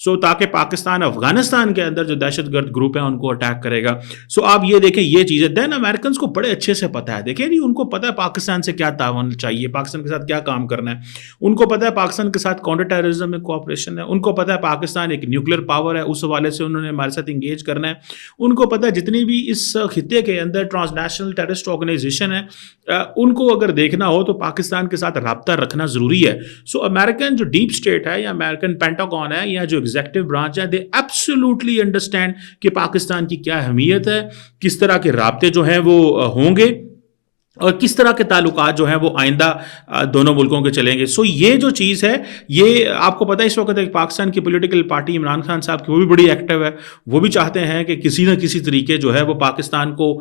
سو تاکہ پاکستان افغانستان کے اندر جو دہشت گرد گروپ ہیں ان کو اٹیک کرے گا. سو آپ یہ دیکھیں یہ چیز ہے. دین امریکنس کو بڑے اچھے سے پتہ ہے, دیکھیں ان کو پتہ ہے پاکستان سے کیا تعاون چاہیے, پاکستان کے ساتھ کیا کام کرنا ہے, ان کو پتہ ہے پاکستان کے ساتھ کاؤنٹر ٹیررزم میں کوآپریشن ہے, ان کو پتہ ہے پاکستان ایک نیوکلیر پاور ہے, اس حوالے سے انہوں نے ہمارے ساتھ انگیج کرنا ہے, ان کو پتہ ہے جتنی بھی اس خطے کے اندر ٹرانس نیشنل ٹیررسٹ آرگنائزیشن ہے ان کو اگر دیکھنا ہو تو پاکستان کے ساتھ رابطہ رکھنا ضروری ہے. سو امریکن جو ڈیپ اسٹیٹ ہے یا امریکن پینٹاگون ہے یا جو ایگزیکٹو برانچ ہے, دے ایبسولوٹلی انڈرسٹینڈ کہ پاکستان کی کیا اہمیت ہے, کس طرح کے رابطے جو ہیں وہ ہوں گے اور کس طرح کے تعلقات جو ہیں وہ آئندہ دونوں ملکوں کے چلیں گے. سو یہ جو چیز ہے یہ آپ کو پتہ ہے اس وقت ایک پاکستان کی پولیٹیکل پارٹی عمران خان صاحب کی وہ بھی بڑی ایکٹیو ہے, وہ بھی چاہتے ہیں کہ کسی نہ کسی طریقے جو ہے وہ پاکستان کو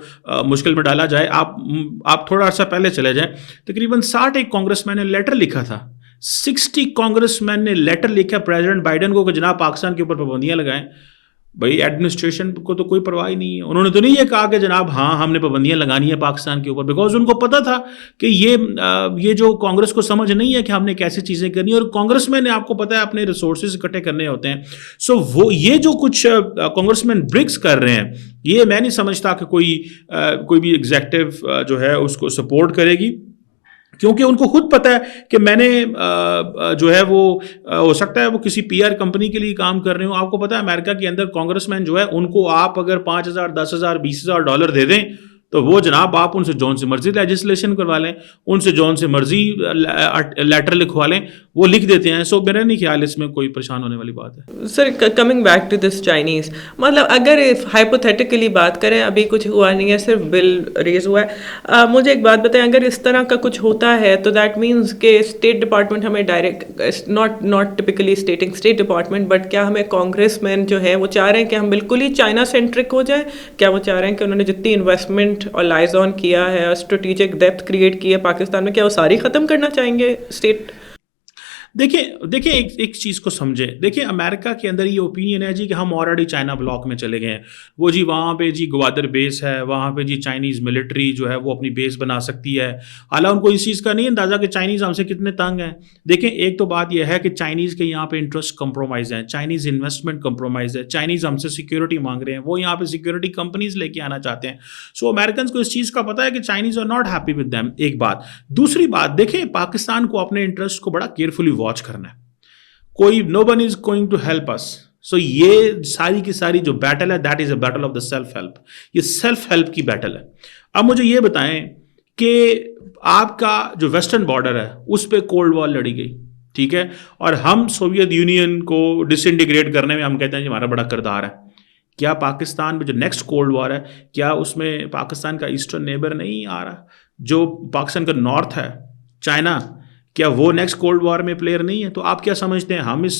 مشکل میں ڈالا جائے. آپ تھوڑا عرصہ پہلے چلے جائیں, تقریباً 60 کانگریس مین نے لیٹر لکھا تھا, 60 کانگریس مین نے لیٹر لکھا پریزیڈنٹ بائیڈن کو کہ جناب پاکستان کے اوپر پابندیاں لگائیں. بھائی ایڈمنسٹریشن کو تو کوئی پرواہ نہیں ہے, انہوں نے تو نہیں یہ کہا کہ جناب ہاں ہم نے پابندیاں لگانی ہیں پاکستان کے اوپر, بیکاز ان کو پتہ تھا کہ یہ جو کانگریس کو سمجھ نہیں ہے کہ ہم نے کیسی چیزیں کرنی, اور کانگریس مین نے آپ کو پتہ ہے اپنے ریسورسز اکٹھے کرنے ہوتے ہیں. سو وہ یہ جو کچھ کانگریس مین برگس کر رہے ہیں یہ میں نہیں سمجھتا کہ کوئی بھی ایگزیکٹو جو ہے اس کو سپورٹ کرے گی, کیونکہ ان کو خود پتہ ہے کہ میں نے جو ہے وہ ہو سکتا ہے وہ کسی پی آر کمپنی کے لیے کام کر رہے ہوں. آپ کو پتہ ہے امریکہ کے اندر کانگریس مین جو ہے ان کو آپ اگر $5,000 $10,000 $20,000 دے دیں تو وہ جناب آپ ان سے جون سے مرضی لیجسلیشن کروا لیں, ان سے جون سے مرضی لیٹر لکھوا لیں, وہ لکھ دیتے ہیں. سو میرا نہیں خیال اس میں کوئی پریشان ہونے والی بات ہے. Sir coming back to this Chinese, مطلب اگر ہائپوتھیٹیکلی بات کریں, ابھی کچھ ہوا نہیں ہے, صرف بل ریز ہوا ہے, مجھے ایک بات بتائیں, اگر اس طرح کا کچھ ہوتا ہے تو دیٹ مینس کہ اسٹیٹ ڈپارٹمنٹ ہمیں direct not typically stating state department, but کیا ہمیں کانگریس مین جو ہیں وہ چاہ رہے ہیں کہ ہم بالکل ہی چائنا سینٹرک ہو جائیں؟ کیا وہ چاہ رہے ہیں کہ انہوں نے جتنی انویسٹمنٹ اور لائز آن کیا ہے اور اسٹریٹجک ڈیپتھ کریٹ کی ہے پاکستان میں, کیا وہ ساری ختم کرنا چاہیں گے اسٹیٹ؟ دیکھیں ایک چیز کو سمجھیں. دیکھیں امریکہ کے اندر یہ اوپینین ہے جی کہ ہم آلریڈی چائنا بلاک میں چلے گئے ہیں, وہ جی وہاں پہ جی گوادر بیس ہے, وہاں پہ جی چائنیز ملٹری جو ہے وہ اپنی بیس بنا سکتی ہے. حالانکہ ان کو اس چیز کا نہیں اندازہ کہ چائنیز ہم سے کتنے تنگ ہیں. دیکھیں ایک تو بات یہ ہے کہ چائنیز کے یہاں پہ انٹرسٹ کمپرومائز ہے, چائنیز انویسٹمنٹ کمپرومائز ہے, چائنیز ہم سے سیکورٹی مانگ رہے ہیں, وہ یہاں پہ سیکورٹی کمپنیز لے کے آنا چاہتے ہیں. سو امیریکنس کو اس چیز کا پتہ ہے کہ Chinese are not happy with them. ایک بات. دوسری بات, دیکھیں پاکستان کو اپنے انٹرسٹ کو بڑا کیئرفلی واچ کرنا ہے. کوئی no one is going to help us. So یہ ساری کی ساری جو بیٹل ہے that is a battle of the self help. یہ سیلف ہیلپ کی بیٹل ہے. اب مجھے یہ بتائیں کہ آپ کا جو ویسٹرن بارڈر ہے اس پہ کولڈ وار لڑی گئی, ٹھیک ہے, اور ہم سوویت یونین کو ڈس انٹیگریٹ کرنے میں ہم کہتے ہیں کہ ہمارا بڑا کردار ہے. کیا پاکستان میں جو نیکسٹ کولڈ وار ہے کیا اس میں پاکستان کا ایسٹرن نیبر نہیں آ رہا, جو پاکستان کا نارتھ ہے چائنا, کیا وہ نیکسٹ کولڈ وار میں پلیئر نہیں ہے؟ تو آپ کیا سمجھتے ہیں ہم اس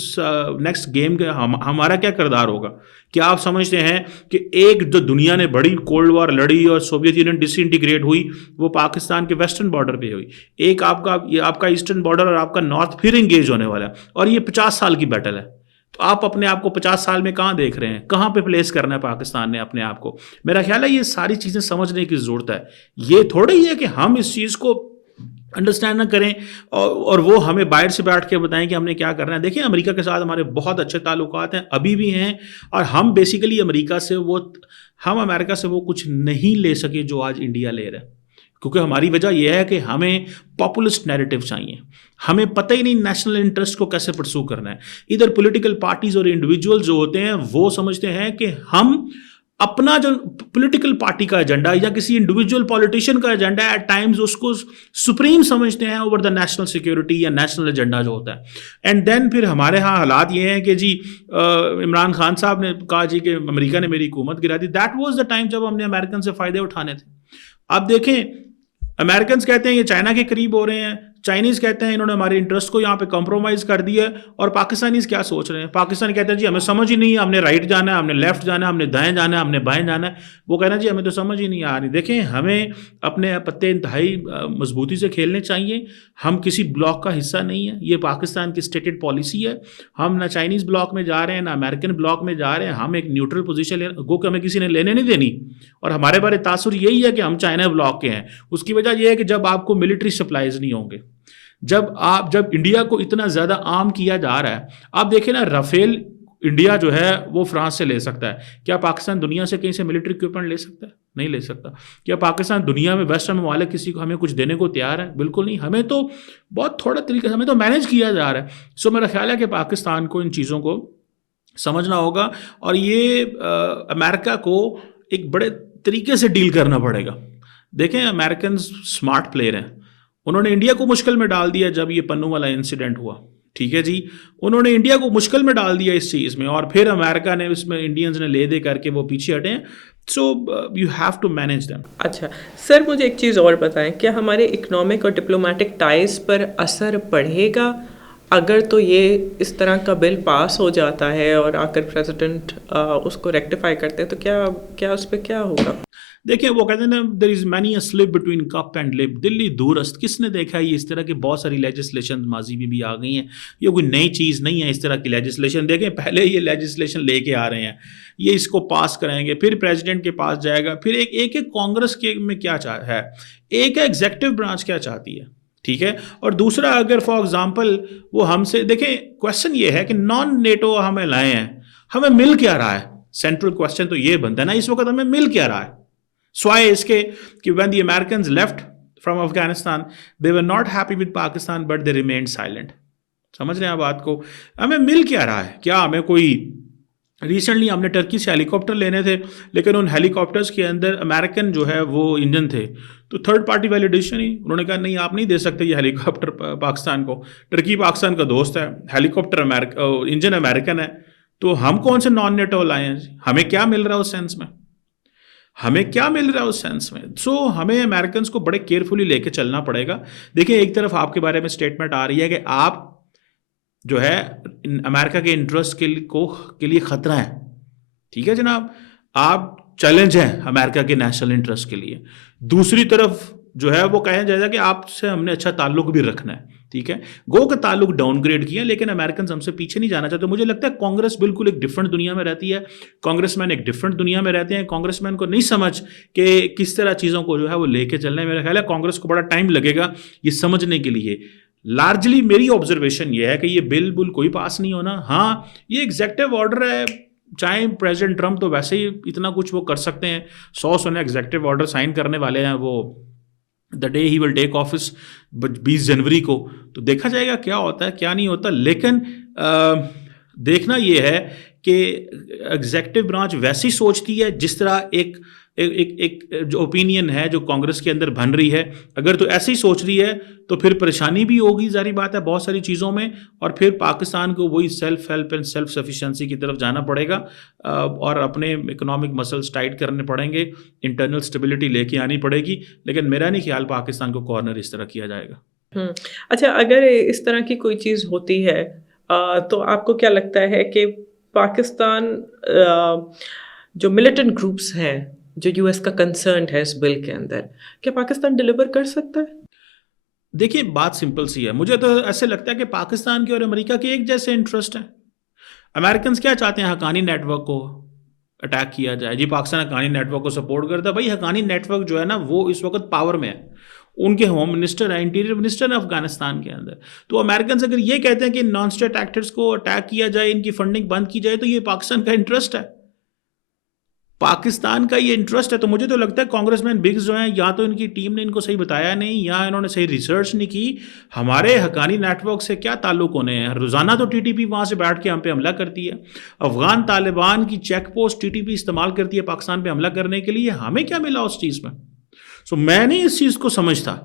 نیکسٹ گیم کا ہمارا کیا کردار ہوگا؟ کیا آپ سمجھتے ہیں کہ ایک جو دنیا نے بڑی کولڈ وار لڑی اور سوویت یونین ڈس انٹیگریٹ ہوئی وہ پاکستان کے ویسٹرن بارڈر پہ ہوئی, ایک آپ کا ایسٹرن بارڈر اور آپ کا نارتھ پھر انگیج ہونے والا ہے, اور یہ 50 سال کی بیٹل ہے. تو آپ اپنے آپ کو 50 سال میں کہاں دیکھ رہے ہیں, کہاں پہ پلیس کرنا ہے پاکستان نے اپنے آپ کو؟ میرا خیال ہے یہ ساری چیزیں سمجھنے کی ضرورت ہے. یہ تھوڑا ہی ہے کہ ہم اس چیز کو انڈرسٹینڈ نہ کریں اور وہ ہمیں باہر سے بیٹھ کے بتائیں کہ ہم نے کیا کرنا ہے. دیکھیں امریکہ کے ساتھ ہمارے بہت اچھے تعلقات ہیں, ابھی بھی ہیں, اور ہم بیسیکلی امریکہ سے امریکہ سے وہ کچھ نہیں لے سکے جو آج انڈیا لے رہا ہے, کیونکہ ہماری وجہ یہ ہے کہ ہمیں پاپولسٹ نیریٹو چاہیے. ہمیں پتہ ہی نہیں نیشنل انٹرسٹ کو کیسے پرسو کرنا ہے. ادھر پولیٹیکل پارٹیز اور انڈیویجول جو ہوتے ہیں وہ سمجھتے ہیں کہ ہم اپنا جو پولیٹیکل پارٹی کا ایجنڈا یا کسی انڈیویجول پولیٹیشین کا ایجنڈا ہے ایٹ ٹائمز اس کو سپریم سمجھتے ہیں اوور دا نیشنل سیکورٹی یا نیشنل ایجنڈا جو ہوتا ہے. اینڈ دین پھر ہمارے ہاں حالات یہ ہیں کہ جی عمران خان صاحب نے کہا جی کہ امریکہ نے میری حکومت گرا دی. دیٹ واز دا ٹائم جب ہم نے امریکن سے فائدے اٹھانے تھے. اب دیکھیں امریکنس کہتے ہیں یہ چائنا کے قریب ہو رہے ہیں, چائنیز کہتے ہیں انہوں نے ہمارے انٹرسٹ کو یہاں پہ کمپرومائز کر دیا ہے, اور پاکستانیز کیا سوچ رہے ہیں؟ پاکستان کہتے ہیں جی ہمیں سمجھ ہی نہیں ہے, ہم نے رائٹ جانا ہے, ہم نے لیفٹ جانا ہے, ہم نے دائیں جانا ہے, ہم نے بائیں جانا ہے. وہ کہنا جی ہمیں تو سمجھ ہی نہیں آ رہی. دیکھیں ہمیں اپنے پتے انتہائی مضبوطی سے کھیلنے چاہیے. ہم کسی بلاک کا حصہ نہیں ہے, یہ پاکستان کی اسٹیٹڈ پالیسی ہے. ہم نہ چائنیز بلاک میں جا رہے ہیں نہ امریکن بلاک میں جا رہے ہیں, ہم ایک نیوٹرل پوزیشن گو کہ ہمیں کسی نے لینے نہیں دینی. اور ہمارے بارے تاثر یہی ہے کہ ہم چائنا بلاک کے ہیں. اس کی وجہ یہ ہے کہ جب آپ کو ملٹری سپلائیز نہیں ہوں گے, جب انڈیا کو اتنا زیادہ عام کیا جا رہا ہے. آپ دیکھیں نا رافیل انڈیا جو ہے وہ فرانس سے لے سکتا ہے. کیا پاکستان دنیا سے کہیں سے ملٹری اکوپمنٹ لے سکتا ہے؟ نہیں لے سکتا. کیا پاکستان دنیا میں ویسٹرن ممالک کسی کو ہمیں کچھ دینے کو تیار ہے؟ بالکل نہیں. ہمیں تو بہت تھوڑا طریقے سے ہمیں تو مینیج کیا جا رہا ہے. سو میرا خیال ہے کہ پاکستان کو ان چیزوں کو سمجھنا ہوگا اور یہ امریکہ کو ایک بڑے طریقے سے ڈیل کرنا پڑے گا. دیکھیں امریکنز اسمارٹ پلیئر ہیں. انہوں نے انڈیا کو مشکل میں ڈال دیا جب یہ پنو والا انسیڈنٹ ہوا. ٹھیک ہے جی, انہوں نے انڈیا کو مشکل میں ڈال دیا اس چیز میں, اور پھر امریکہ نے اس میں انڈینز نے لے دے کر کے وہ پیچھے ہٹے ہیں. So you have to manage them. اچھا سر, مجھے ایک چیز اور بتائیں, کیا ہمارے اکنامک اور ڈپلومیٹک ٹائز پر اثر پڑے گا اگر تو یہ اس طرح کا بل پاس ہو جاتا ہے اور آ کر پریزیڈنٹ اس کو ریکٹیفائی کرتے ہیں, تو کیا اس پہ کیا ہوگا؟ دیکھیں وہ کہتے ہیں نا there is many a slip between cup and lip. Delhi دورست کس نے دیکھا ہے یہ اس طرح کی بہت ساری لیجسلیشن ماضی میں بھی آ گئی ہیں. یہ کوئی نئی چیز نہیں ہے اس طرح کی لیجسلیشن. دیکھیں پہلے یہ لیجسلیشن لے کے آ رہے ہیں, یہ اس کو پاس کریں گے, پھر پریزیڈنٹ کے پاس جائے گا, پھر ایک کانگریس کے میں کیا ہے, ایک ایگزیکٹو برانچ کیا چاہتی ہے. ٹھیک ہے, اور دوسرا اگر فار ایگزامپل وہ ہم سے دیکھیں, کوشچن یہ ہے کہ نان نیٹو ہمیں لائے ہیں, ہمیں مل کیا رہا ہے. سینٹرل کوشچن تو یہ بنتا ہے نا اس وقت, ہمیں مل کیا رہا ہے. سوائے اس کے کہ when the Americans left from Afghanistan they were not happy with Pakistan but they remained silent. سمجھ رہے ہیں آپ بات کو؟ ہمیں مل کیا رہا ہے. کیا ہمیں کوئی ریسنٹلی ہم نے ٹرکی سے ہیلی کاپٹر لینے تھے, لیکن ان ہیلی کاپٹرز کے اندر امریکن جو ہے وہ انجن تھے, تو تھرڈ پارٹی ویلیڈیشن ہی انہوں نے کہا نہیں آپ نہیں دے سکتے یہ ہیلی کاپٹر پاکستان کو. ٹرکی پاکستان کا دوست ہے, ہیلی کاپٹر انجن امریکن ہے, تو ہم کون سے نان نیٹو لائے ہیں؟ ہمیں کیا مل رہا ہے اس سینس میں, ہمیں کیا مل رہا ہے اس سینس میں. سو ہمیں امریکنز کو بڑے کیئرفلی لے کے چلنا پڑے گا. دیکھیں ایک طرف آپ کے بارے میں اسٹیٹمنٹ آ رہی ہے کہ آپ جو ہے امریکہ کے انٹرسٹ کے لیے خطرہ ہیں. ٹھیک ہے جناب, آپ چیلنج ہیں امریکہ کے نیشنل انٹرسٹ کے لیے. دوسری طرف جو ہے وہ کہا جائے گا کہ آپ سے ہم نے اچھا تعلق بھی رکھنا ہے. ٹھیک ہے, گو کا تعلق ڈاؤن گریڈ کیا, لیکن امریکنز ہم سے پیچھے نہیں جانا چاہتے. مجھے لگتا ہے کانگریس بالکل ایک ڈفرنٹ دنیا میں رہتی ہے, کانگریس مین ایک ڈفرنٹ دنیا میں رہتے ہیں. کانگریس مین کو نہیں سمجھ کہ کس طرح چیزوں کو جو ہے وہ لے کے چلنا ہے. میرا خیال ہے کانگریس کو بڑا ٹائم لگے گا یہ سمجھنے کے لیے. لارجلی میری آبزرویشن یہ ہے کہ یہ بل کوئی پاس نہیں ہونا. ہاں یہ ایگزیکٹو آرڈر ہے, چاہے پریزیڈنٹ ٹرمپ تو ویسے ہی اتنا کچھ وہ کر سکتے ہیں, 100 سنے ایگزیکٹو آرڈر سائن کرنے والے ہیں وہ the day he will take office 20 جنوری کو. تو دیکھا جائے گا کیا ہوتا ہے کیا نہیں ہوتا. لیکن دیکھنا یہ ہے کہ ایگزیکٹو برانچ ویسی سوچتی ہے جس طرح ایک جو اوپینین ہے جو کانگریس کے اندر بن رہی ہے. اگر تو ایسے ہی سوچ رہی ہے تو پھر پریشانی بھی ہوگی, ظاہری بات ہے, بہت ساری چیزوں میں, اور پھر پاکستان کو وہی self help and self sufficiency کی طرف جانا پڑے گا, اور اپنے اکنامک مسلس ٹائٹ کرنے پڑیں گے, انٹرنل اسٹیبلٹی لے کے آنی پڑے گی. لیکن میرا نہیں خیال پاکستان کو کارنر اس طرح کیا جائے گا. اچھا, اگر اس طرح کی کوئی چیز ہوتی ہے تو آپ کو کیا لگتا ہے کہ پاکستان جو ملیٹنٹ گروپس ہیں جو یو ایس کا کنسرنڈ ہے اس بل کے اندر, کیا پاکستان ڈیلیور کر سکتا ہے؟ دیکھیے بات سمپل سی ہے, مجھے تو ایسے لگتا ہے کہ پاکستان کے اور امریکہ کے ایک جیسے انٹرسٹ ہیں. امریکنز کیا چاہتے ہیں, حقانی نیٹ ورک کو اٹیک کیا جائے. جی پاکستان حقانی نیٹ ورک کو سپورٹ کرتا ہے. بھائی حقانی نیٹ ورک جو ہے نا وہ اس وقت پاور میں ہے, ان کے ہوم منسٹر ہیں, انٹیریئر منسٹر ہیں افغانستان کے اندر. تو امریکنز اگر یہ کہتے ہیں کہ نان اسٹیٹ ایکٹرز کو اٹیک کیا جائے, ان کی فنڈنگ بند کی جائے, تو یہ پاکستان کا انٹرسٹ ہے, پاکستان کا یہ انٹرسٹ ہے. تو مجھے تو لگتا ہے کانگریس مین بگز جو ہیں, یا تو ان کی ٹیم نے ان کو صحیح بتایا نہیں, یا انہوں نے صحیح ریسرچ نہیں کی. ہمارے حقانی نیٹ ورک سے کیا تعلق ہونے ہیں؟ روزانہ تو ٹی ٹی پی وہاں سے بیٹھ کے ہم پہ حملہ کرتی ہے. افغان طالبان کی check post T T P استعمال کرتی ہے پاکستان پہ حملہ کرنے کے لیے. ہمیں کیا ملا اس چیز میں؟ سو میں نہیں اس چیز کو سمجھتا.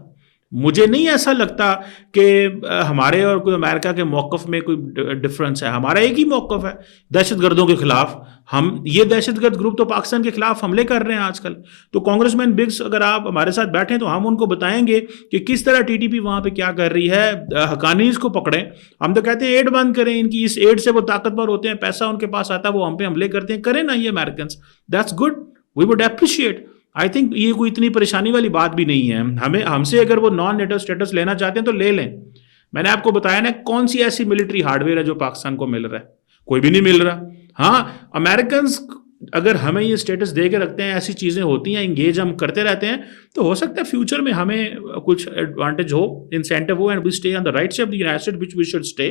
مجھے نہیں ایسا لگتا کہ ہمارے اور کوئی امریکہ کے موقف میں کوئی ڈفرینس ہے. ہمارا ایک ہی موقف ہے دہشت گردوں کے خلاف. ہم یہ دہشت گرد گروپ تو پاکستان کے خلاف حملے کر رہے ہیں آج کل. تو کانگریس مین بگز اگر آپ ہمارے ساتھ بیٹھیں تو ہم ان کو بتائیں گے کہ کس طرح ٹی ٹی پی وہاں پہ کیا کر رہی ہے. حقانیز کو پکڑیں. ہم تو کہتے ہیں ایڈ بند کریں ان کی, اس ایڈ سے وہ طاقتور ہوتے ہیں, پیسہ ان کے پاس آتا ہے, وہ ہم پہ حملے کرتے ہیں. کریں نا یہ Americans, that's good, we would appreciate. I think یہ کوئی اتنی پریشانی والی بات بھی نہیں ہے. ہم سے اگر وہ نان نیٹو اسٹیٹس لینا چاہتے ہیں تو لے لیں. میں نے آپ کو بتایا نا کون سی ایسی ملٹری ہارڈ ویئر ہے جو پاکستان کو مل رہا ہے, کوئی بھی نہیں مل رہا. ہاں امریکنز اگر ہمیں یہ اسٹیٹس دے کے رکھتے ہیں, ایسی چیزیں ہوتی ہیں, انگیج ہم کرتے رہتے ہیں, تو ہو سکتا ہے فیوچر میں ہمیں کچھ ایڈوانٹیج ہو, انسینٹو ہو, and we stay on the right side of the United States which we should stay.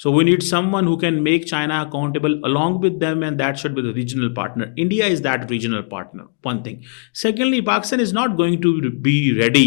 So we need someone who can make China accountable along with them, and that should be the regional partner. India is that regional partner, one thing. Secondly, Pakistan is not going to be ready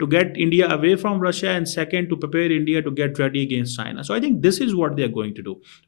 to get India away from Russia, and second, to prepare India to get ready against China. So I think this is what they are going to do.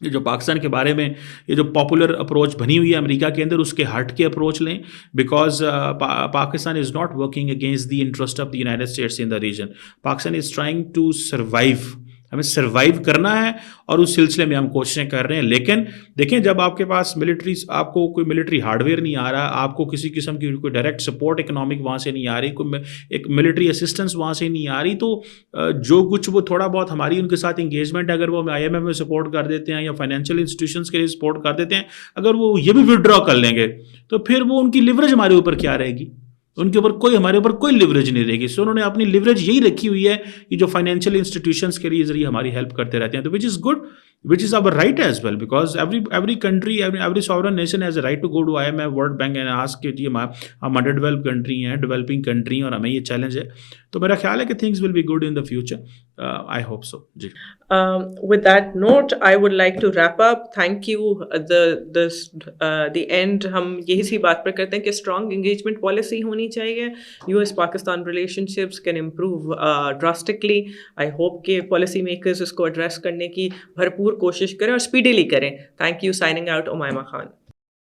یہ جو پاکستان کے بارے میں یہ جو popular approach بنی ہوئی ہے امریکہ کے اندر، اس کے ہٹ کے اپروچ لیں، because Pakistan is not working against the interest of the United States in the region. Pakistan is trying to survive. ہمیں سروائیو کرنا ہے اور اس سلسلے میں ہم کوششیں کر رہے ہیں. لیکن دیکھیں جب آپ کے پاس ملٹری، آپ کو کوئی ملٹری ہارڈ ویئر نہیں آ رہا، آپ کو کسی قسم کی کوئی ڈائریکٹ سپورٹ اکنامک وہاں سے نہیں آ رہی، کوئی ایک ملٹری اسسٹنس وہاں سے نہیں آ رہی، تو جو کچھ وہ تھوڑا بہت ہماری ان کے ساتھ انگیجمنٹ، اگر وہ آئی ایم ایف میں سپورٹ کر دیتے ہیں یا فائنینشیل انسٹیٹیوشنس کے لیے سپورٹ کر دیتے ہیں، اگر وہ یہ بھی ودرا کر لیں گے تو پھر وہ ان کی لیوریج ہمارے اوپر کیا رہے گی؟ ان کے اوپر کوئی، ہمارے اوپر کوئی لیوریج نہیں رہے گی. سو انہوں نے اپنی لیوریج یہی رکھی ہوئی ہے کہ جو فائنینشیل انسٹیٹیوشنس کے لیے ذریعے ہماری ہیلپ کرتے رہتے ہیں. تو which is good, which is our right as well, because every country, every sovereign nation has a right to go to IMF, World Bank and ask کہ جی ہم انڈر ڈیولپ کنٹری ہیں، ڈیولپنگ کنٹری ہیں اور ہمیں یہ challenge ہے. تو میرا خیال ہے کہ things will be good in the future. I hope so. G. With that note, I would like to wrap up. Thank you. The end ہم یہی سی بات پر کرتے ہیں کہ strong engagement policy ہونی چاہیے. US-Pakistan relationships can improve drastically. I hope کہ policy makers اس کو address کرنے کی بھرپور کوشش کریں اور speedily کریں. Thank you. Signing out, Umayma Khan.